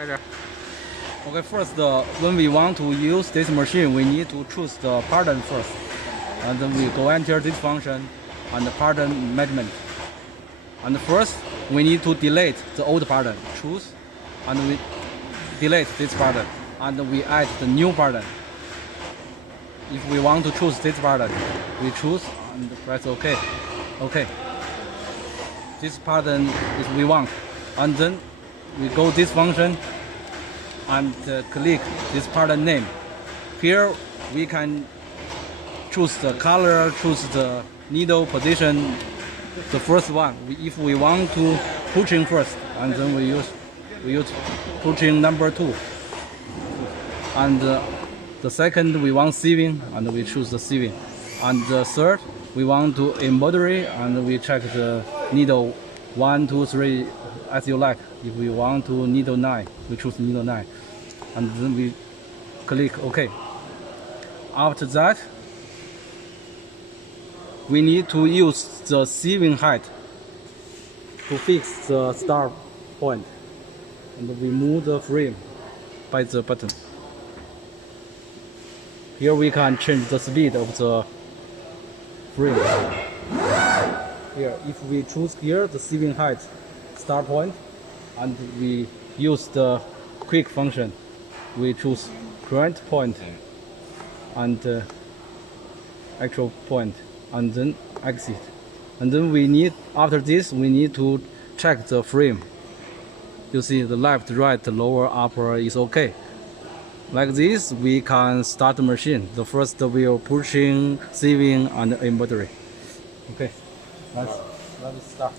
Okay, first, when we want to use this machine, we need to choose the pattern first. And then we go enter this function and the pattern measurement. And first, we need to delete the old pattern. Choose, and we delete this pattern. And we add the new pattern. If we want to choose this pattern, we choose and press OK. OK. This pattern is we want. And then we go this function and click this pattern name. Here we can choose the color, choose the needle position. The first one, if we want to pushing first, and then we use pushing number 2. And the second we want sieving, and we choose the sieving. And the third we want to embroidery, and we check the needle 1, 2, 3 as you like. If we want to needle 9, we choose needle 9, and then we click OK. After that, we need to use the sieving height to fix the start point, and we move the frame by the button. Here we can change the speed of the frame. Here, if we choose here the sieving height start point, and we use the quick function, we choose current point and actual point, and then exit. And then we need, after this, we need to check the frame. You see the left, right, lower, upper is okay. Like this, we can start the machine. The first wheel pushing, sieving, and embroidery. Okay, let's start.